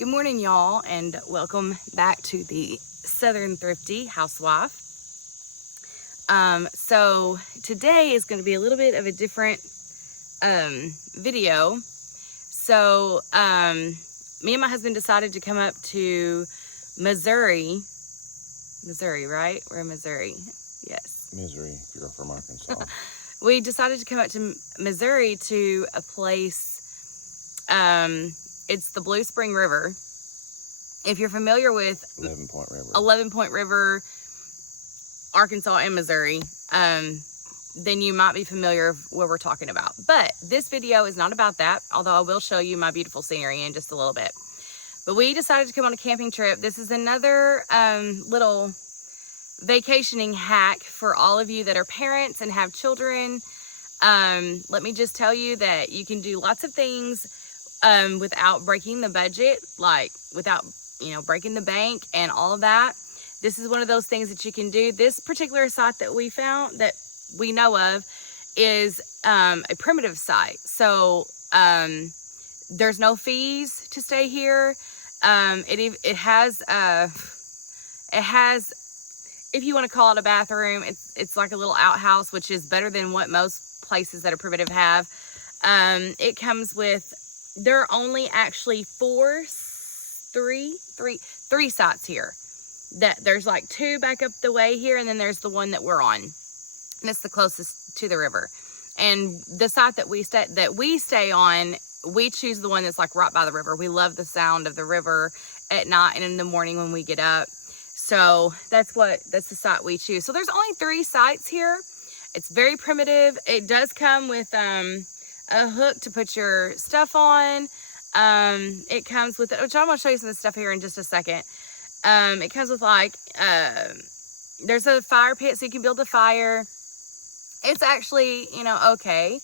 Good morning, y'all, and welcome back to the Southern Thrifty Housewife. So today is going to be a little bit of a different video. So me and my husband decided to come up to Missouri, right? We're in Missouri. Yes. Missouri, if you're from Arkansas. We decided to come up to Missouri to a place, it's the Blue Spring River. If you're familiar with 11 Point River, Arkansas and Missouri, then you might be familiar with what we're talking about. But this video is not about that, although I will show you my beautiful scenery in just a little bit. But we decided to come on a camping trip. This is another little vacationing hack for all of you that are parents and have children. Let me just tell you that you can do lots of things without breaking the budget, like without, breaking the bank and all of that. This is one of those things that you can do. This particular site that we found, that we know of, is a primitive site. So there's no fees to stay here. It has, if you want to call it a bathroom, it's like a little outhouse, which is better than what most places that are primitive have. It comes with, there are only actually three sites here. That there's like two back up the way here, and then there's the one that we're on, and it's the closest to the river. And the site that we stay on, we choose the one that's like right by the river. We love the sound of the river at night and in the morning when we get up. So that's the site we choose. So there's only 3 sites here. It's very primitive. It does come with a hook to put your stuff on. It comes with, which I'm going to show you some of the stuff here in just a second. It comes with like, there's a fire pit so you can build a fire. It's actually, okay.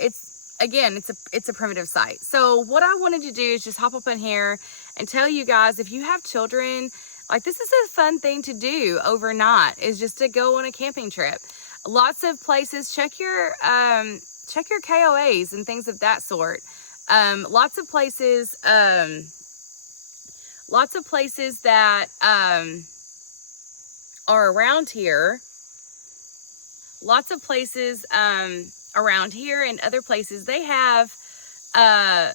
It's a primitive site. So what I wanted to do is just hop up in here and tell you guys, if you have children, like, this is a fun thing to do overnight, is just to go on a camping trip. Lots of places, check your KOAs and things of that sort. Lots of places that are around here. Lots of places around here and other places, they have KOA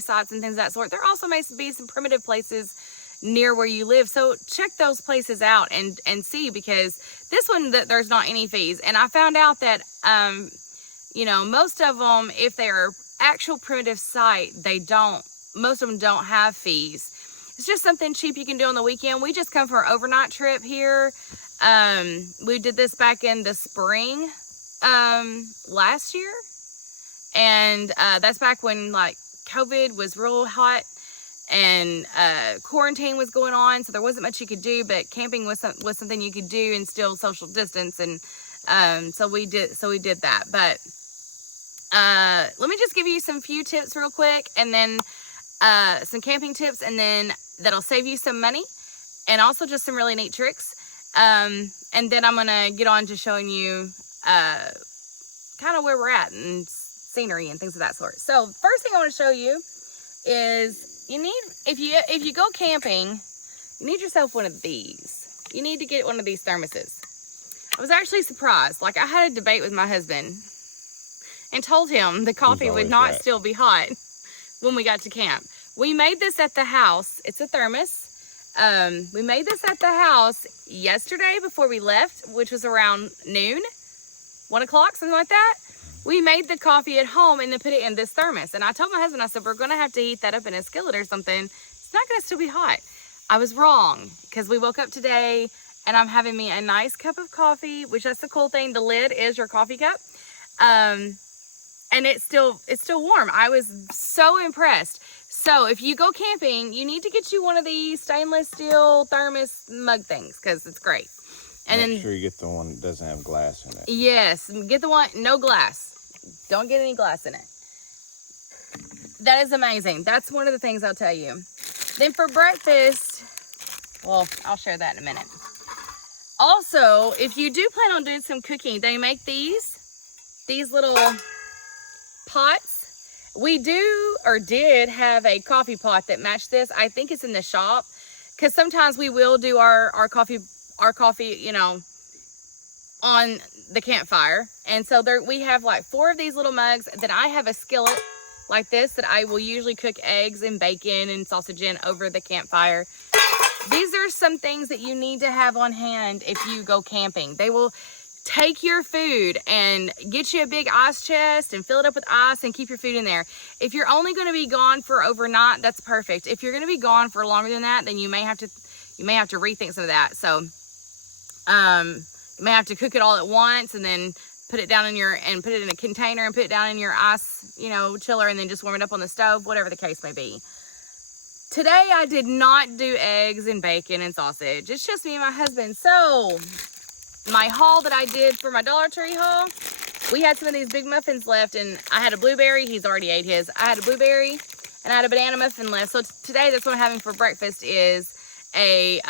sites and things of that sort. There also may be some primitive places near where you live, so check those places out and see, because this one, there's not any fees. And I found out that most of them, if they're actual primitive site, most of them don't have fees. It's just something cheap you can do on the weekend. We just come for an overnight trip here. We did this back in the spring last year, and that's back when like COVID was real hot and quarantine was going on, so there wasn't much you could do, but camping was something you could do and still social distance. And so we did that. But let me just give you some few tips real quick, and then some camping tips, and then that'll save you some money, and also just some really neat tricks. And then I'm gonna get on to showing you kind of where we're at and scenery and things of that sort. So first thing I want to show you is, if you go camping, you need yourself one of these. You need to get one of these thermoses. I was actually surprised. Like, I had a debate with my husband and told him the coffee would not still be hot when we got to camp. We made this at the house. It's a thermos. We made this at the house yesterday before we left, which was around noon, 1 o'clock, something like that. We made the coffee at home and then put it in this thermos. And I told my husband, I said, we're going to have to heat that up in a skillet or something. It's not going to still be hot. I was wrong, because we woke up today and I'm having me a nice cup of coffee, which that's the cool thing. The lid is your coffee cup. And it's still warm. I was so impressed. So if you go camping, you need to get you one of these stainless steel thermos mug things, because it's great. And Make sure you get the one that doesn't have glass in it. Yes, get the one, no glass. Don't get any glass in it. That is amazing. That's one of the things I'll tell you. Then for breakfast, well, I'll share that in a minute. Also, if you do plan on doing some cooking, they make these little pots we do or did have a coffee pot that matched this. I think it's in the shop, because sometimes we will do our coffee, you know, on the campfire. And so there we have like 4 of these little mugs. Then I have a skillet like this that I will usually cook eggs and bacon and sausage in over the campfire. These are some things that you need to have on hand if you go camping. They will take your food and get you a big ice chest and fill it up with ice and keep your food in there. If you're only going to be gone for overnight, that's perfect. If you're going to be gone for longer than that, then you may have to rethink some of that. So you may have to cook it all at once and then put it down put it in a container and put it down in your ice, you know, chiller, and then just warm it up on the stove, whatever the case may be. Today I did not do eggs and bacon and sausage. It's just me and my husband. So my haul that I did for my Dollar Tree haul, we had some of these big muffins left, and I had a blueberry. He's already ate his. I had a blueberry and I had a banana muffin left. So today that's what I'm having for breakfast is a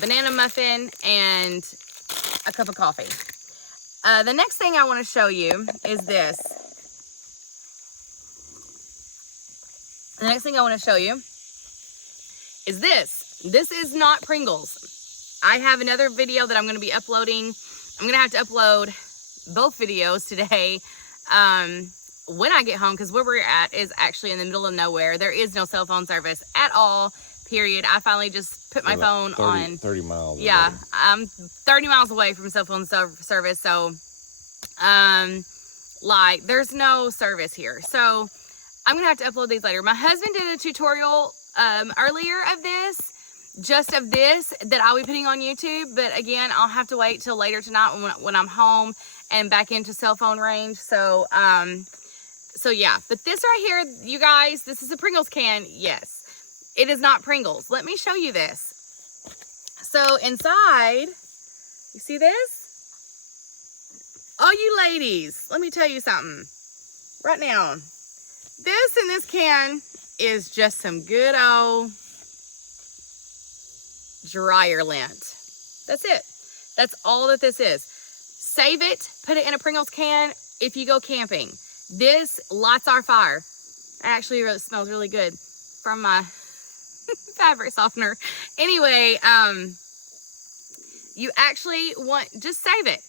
banana muffin and a cup of coffee. The next thing I want to show you is this. The next thing I want to show you is this. This is not Pringles. I have another video that I'm going to be uploading. I'm going to have to upload both videos today when I get home, because where we're at is actually in the middle of nowhere. There is no cell phone service at all, period. I finally just put my phone on 30 miles. Yeah, away. I'm 30 miles away from cell phone service. So, like, there's no service here. So I'm going to have to upload these later. My husband did a tutorial earlier of this that I'll be putting on YouTube. But again, I'll have to wait till later tonight when I'm home and back into cell phone range. So, so yeah. But this right here, you guys, this is a Pringles can. Yes, it is not Pringles. Let me show you this. So inside, you see this? Oh, you ladies, let me tell you something right now. This in this can is just some good old dryer lint. That's it. That's all that this is. Save it, put it in a Pringles can if you go camping. This lights our fire. It actually really smells really good from my fabric softener. Anyway, you actually just save it.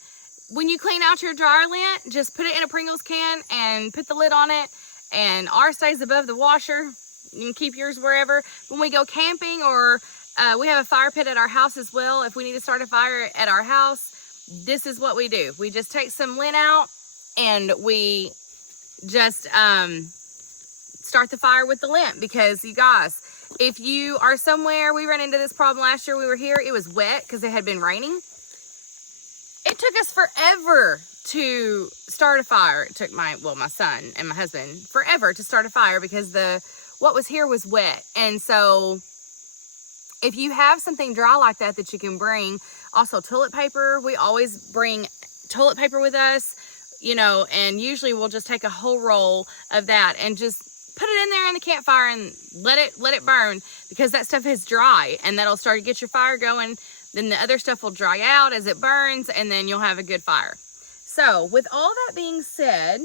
When you clean out your dryer lint, just put it in a Pringles can and put the lid on it. And ours stays above the washer. You can keep yours wherever. When we go camping, or we have a fire pit at our house as well. If we need to start a fire at our house, this is what we do. We just take some lint out and we just start the fire with the lint. Because you guys, if you are somewhere, we ran into this problem last year we were here. It was wet because it had been raining. It took us forever to start a fire. It took my son and my husband forever to start a fire because what was here was wet. And so if you have something dry like that you can bring, also toilet paper, we always bring toilet paper with us, you know, and usually we'll just take a whole roll of that and just put it in there in the campfire and let it burn, because that stuff is dry and that'll start to get your fire going. Then the other stuff will dry out as it burns, and then you'll have a good fire. So with all that being said,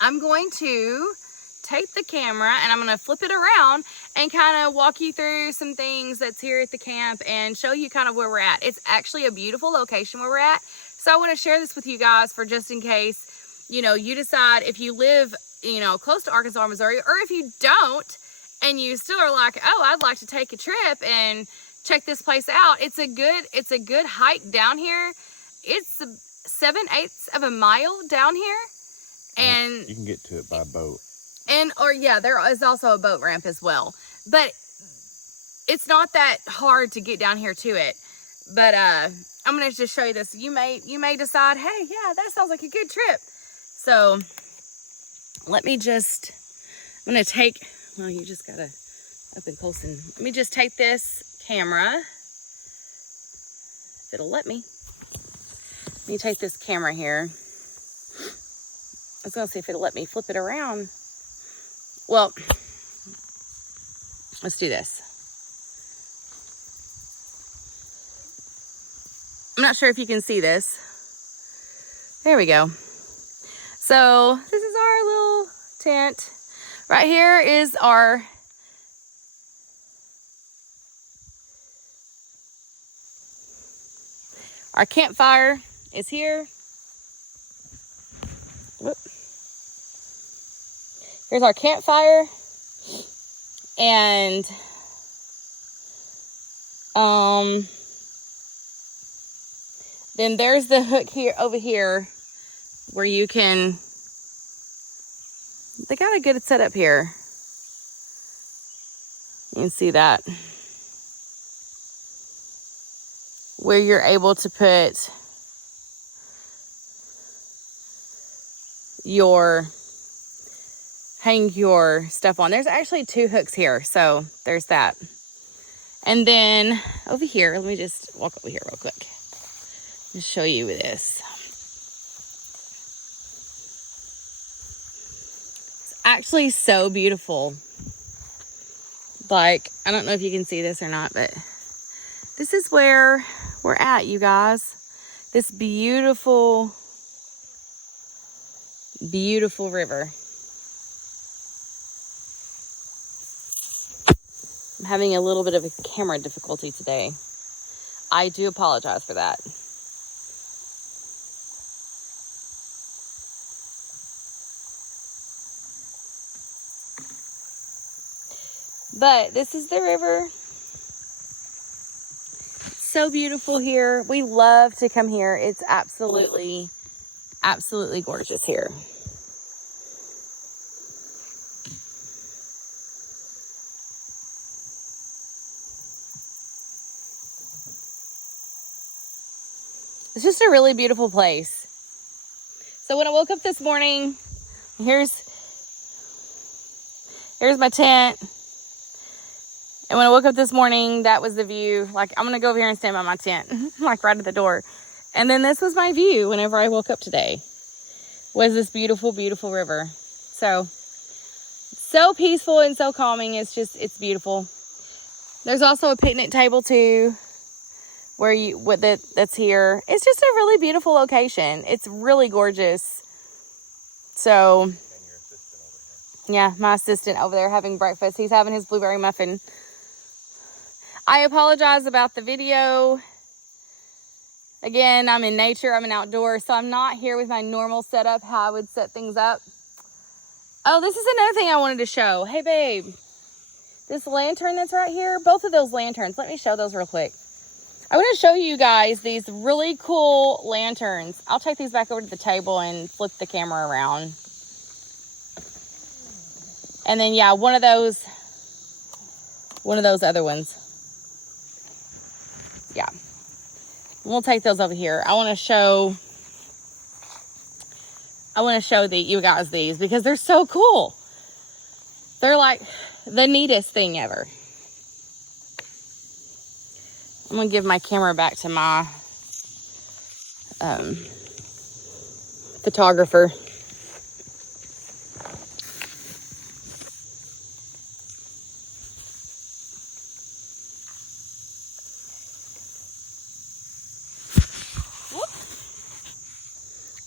I'm going to take the camera and I'm going to flip it around and kind of walk you through some things that's here at the camp and show you kind of where we're at. It's actually a beautiful location where we're at. So I want to share this with you guys for just in case, you know, you decide if you live, you know, close to Arkansas, Missouri, or if you don't and you still are like, oh, I'd like to take a trip and check this place out. It's a good hike down here. It's 7/8 of a mile down here, and you can get to it by boat. Yeah, there is also a boat ramp as well. But it's not that hard to get down here to it. But I'm gonna just show you this. You may decide, hey, yeah, that sounds like a good trip. So let me just. I'm gonna take. Well, you just gotta up and close and let me just take this camera, if it'll let me. Let me take this camera here. I was gonna see if it'll let me flip it around. Well, let's do this. I'm not sure if you can see this. There we go. So this is our little tent. Right here is our campfire is here. Whoop. Here's our campfire. And then there's the hook here over here where you can, they got a good setup here. You can see that. Where you're able to put hang your stuff on. There's actually 2 hooks here, so there's that. And then over here, let me just walk over here real quick. Just show you this. It's actually so beautiful. Like, I don't know if you can see this or not, but this is where we're at, you guys. This beautiful, beautiful river. I'm having a little bit of a camera difficulty today. I do apologize for that. But this is the river. It's so beautiful here. We love to come here. It's absolutely, absolutely gorgeous here. It's just a really beautiful place. So when I woke up this morning, here's my tent. And when I woke up this morning, that was the view. Like, I'm going to go over here and stand by my tent, like right at the door. And then this was my view whenever I woke up today, was this beautiful, beautiful river. So peaceful and so calming. It's beautiful. There's also a picnic table too, that's here. It's just a really beautiful location. It's really gorgeous. So, yeah, my assistant over there having breakfast. He's having his blueberry muffin. I apologize about the video. Again, I'm in nature. I'm in outdoors, so I'm not here with my normal setup, how I would set things up. Oh, this is another thing I wanted to show. Hey, babe. This lantern that's right here, both of those lanterns. Let me show those real quick. I want to show you guys these really cool lanterns. I'll take these back over to the table and flip the camera around. And then, yeah, one of those other ones. Yeah. We'll take those over here. I want to show you guys these because they're so cool. They're like the neatest thing ever. I'm going to give my camera back to my photographer.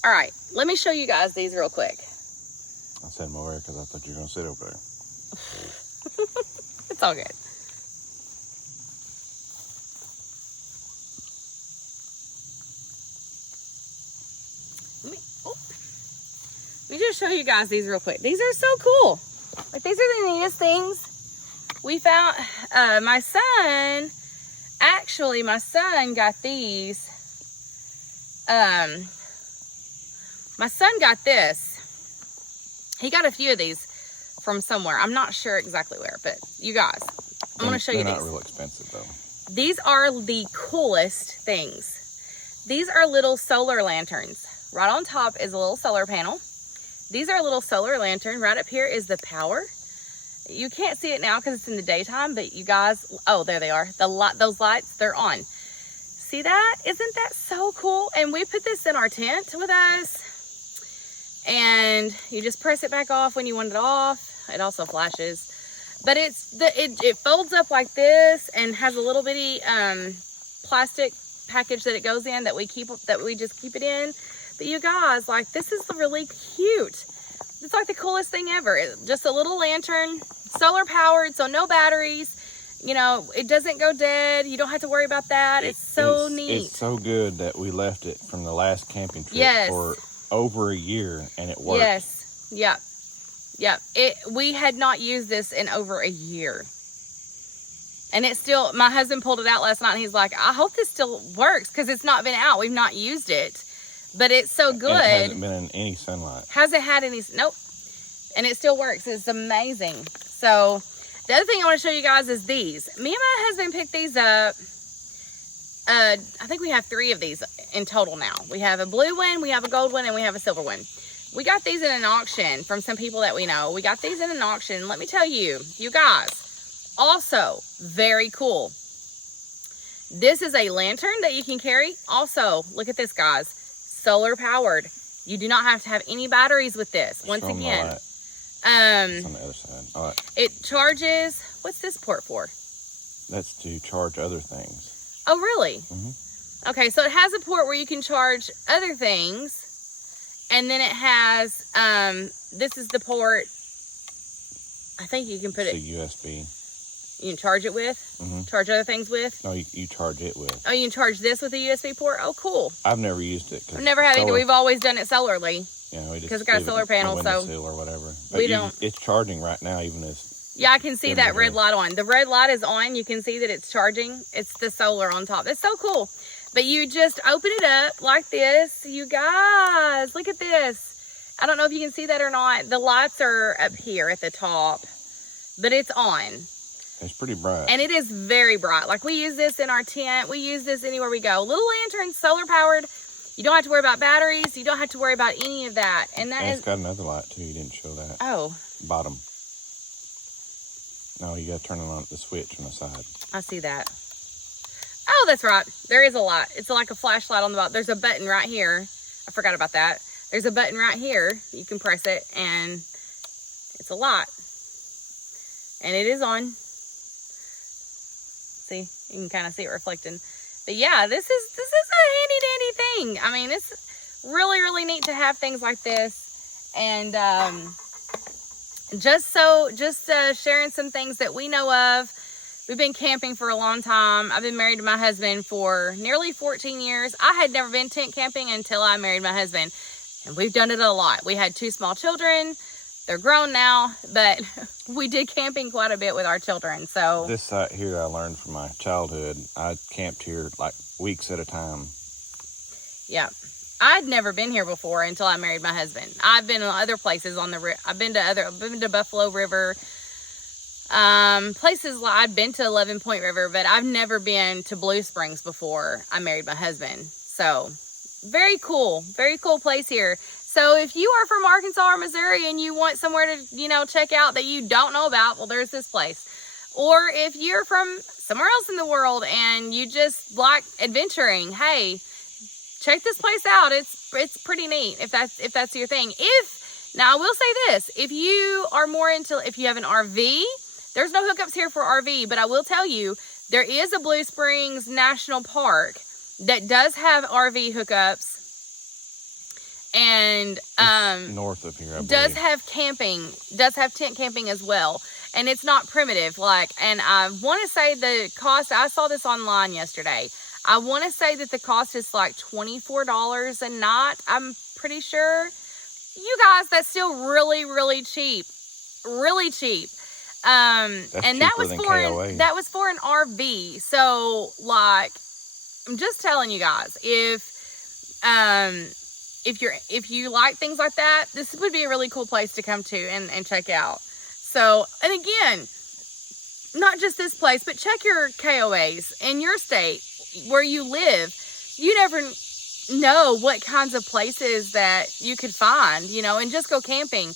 All right, let me show you guys these real quick. I said them over here because I thought you were going to sit over there. It's all good. Let me just show you guys these real quick. These are so cool. Like, these are the neatest things. We found, my son got these. My son got this. He got a few of these from somewhere. I'm not sure exactly where, but you guys, I'm going to show you these. They're not real expensive, though. These are the coolest things. These are little solar lanterns. Right on top is a little solar panel. These are a little solar lantern. Right up here is the power. You can't see it now because it's in the daytime, but you guys, oh, there they are. Those lights, they're on. See that? Isn't that so cool? And we put this in our tent with us. And you just press it back off when you want it off. It also flashes. But it folds up like this and has a little bitty plastic package that it goes in that we just keep it in. But you guys, like, this is really cute. It's like the coolest thing ever. Just a little lantern, solar powered, so no batteries. You know, it doesn't go dead. You don't have to worry about that. It's so neat. It's so good that we left it from the last camping trip for over a year, and it worked. Yes. Yep. Yep. We had not used this in over a year. And it still, my husband pulled it out last night and he's like, I hope this still works because it's not been out. We've not used it. But it's so good. And it hasn't been in any sunlight. Hasn't had any, nope. And it still works. It's amazing. So the other thing I want to show you guys is these. Me and my husband picked these up. I think we have 3 of these in total now. We have a blue one, we have a gold one, and we have a silver one. We got these in an auction from some people that we know. We got these in an auction. Let me tell you, you guys, also very cool. This is a lantern that you can carry. Also, look at this, guys. Solar powered. You do not have to have any batteries with this. Once again, it's on the other side. All right. It charges. What's this port for? That's to charge other things. Oh, really? Mm-hmm. Okay, so it has a port where you can charge other things. And then it has, this is the port. I think you can put it's a USB. You can charge it with? Mm-hmm. Charge other things with? No, you charge it with. Oh, you can charge this with a USB port? Oh, cool. I've never used it. I've never had it either. We've always done it solarly. Yeah, we just because it's got a solar panel, so or whatever. But we don't. It's charging right now, even as. Yeah, I can see that red light on. The red light is on. You can see that it's charging. It's the solar on top. It's so cool. But you just open it up like this. You guys, look at this. I don't know if you can see that or not. The lights are up here at the top, but it's on. It's pretty bright. And it is very bright. Like, we use this in our tent. We use this anywhere we go. Little lantern, solar powered. You don't have to worry about batteries. You don't have to worry about any of that. And it's got another light too. You didn't show that. Oh. Bottom. No, you got to turn it on the switch on the side. I see that. Oh, that's right. There is a light. It's like a flashlight on the bottom. There's a button right here. I forgot about that. There's a button right here. You can press it and it's a light. And it is on. See, you can kind of see it reflecting. But yeah, this is a handy dandy thing. I mean, it's really, really neat to have things like this. And just sharing some things that we know of. We've been camping for a long time. I've been married to my husband for nearly 14 years. I had never been tent camping until I married my husband. And we've done it a lot. We had 2 small children. They're grown now, but we did camping quite a bit with our children. So this site here I learned from my childhood. I camped here like weeks at a time. Yeah. I'd never been here before until I married my husband. I've been in other places on the I've been to Buffalo River. Places like I've been to 11 Point River, but I've never been to Blue Springs before I married my husband. So very cool place here. So if you are from Arkansas or Missouri and you want somewhere to, check out that you don't know about, well, there's this place. Or if you're from somewhere else in the world and you just like adventuring, hey, check this place out. It's pretty neat if that's your thing. Now I will say this, if you are more into, if you have an RV, there's no hookups here for RV, but I will tell you, there is a Blue Springs National Park that does have RV hookups. And north of here, I believe. does have tent camping as well. And it's not primitive. And I want to say the cost, I saw this online yesterday. I want to say that the cost is like $24 a night. I'm pretty sure. You guys, that's still really, really cheap. Really cheap. And that was for an RV. So I'm just telling you guys, if you like things like that, this would be a really cool place to come to and check out. So, and again, not just this place, but check your KOAs in your state where you live. You never know what kinds of places that you could find, and just go camping.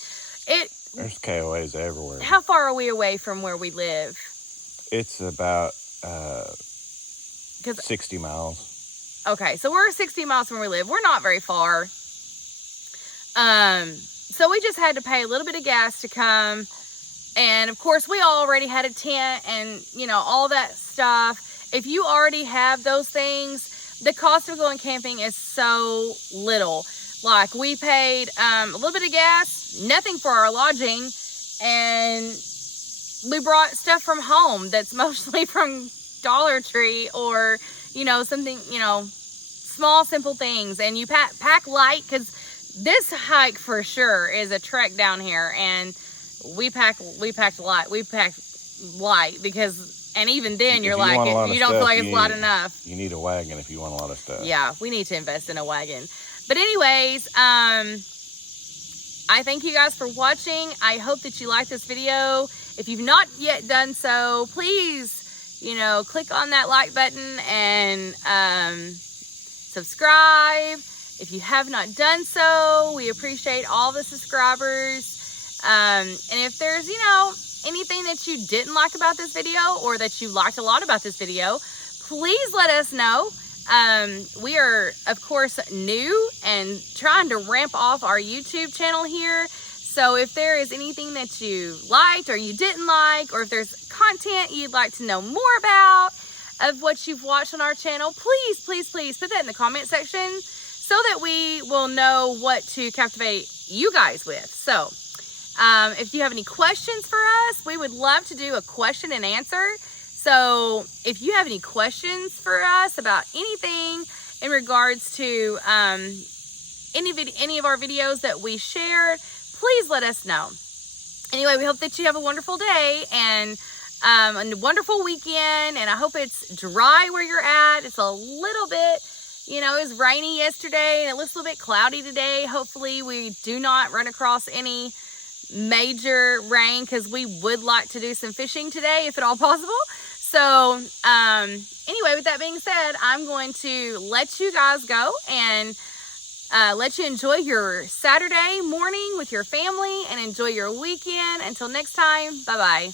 There's KOAs everywhere. How far are we away from where we live? It's about 60 miles. Okay, so we're 60 miles from where we live. We're not very far. So we just had to pay a little bit of gas to come. And of course, we already had a tent and, all that stuff. If you already have those things, the cost of going camping is so little. Like, we paid a little bit of gas, nothing for our lodging, and we brought stuff from home that's mostly from Dollar Tree or, you know, something, you know, small, simple things. And you pack light, because this hike for sure is a trek down here, and we packed light. We packed light because, and even then you're like, you don't feel like it's light enough. You need a wagon if you want a lot of stuff. Yeah, we need to invest in a wagon. But anyways, I thank you guys for watching. I hope that you liked this video. If you've not yet done so, please, you know, click on that like button and subscribe. If you have not done so, we appreciate all the subscribers. And if there's, you know, anything that you didn't like about this video, or that you liked a lot about this video, please let us know. We are, of course, new and trying to ramp off our YouTube channel here. So if there is anything that you liked or you didn't like, or if there's content you'd like to know more about of what you've watched on our channel, please, please, please put that in the comment section so that we will know what to captivate you guys with. So if you have any questions for us, we would love to do a question and answer. So if you have any questions for us about anything in regards to any of our videos that we shared, please let us know. Anyway, we hope that you have a wonderful day and a wonderful weekend. And I hope it's dry where you're at. It's a little bit, you know, it was rainy yesterday and it looks a little bit cloudy today. Hopefully we do not run across any major rain, because we would like to do some fishing today if at all possible. So anyway, with that being said, I'm going to let you guys go and let you enjoy your Saturday morning with your family and enjoy your weekend. Until next time, bye-bye.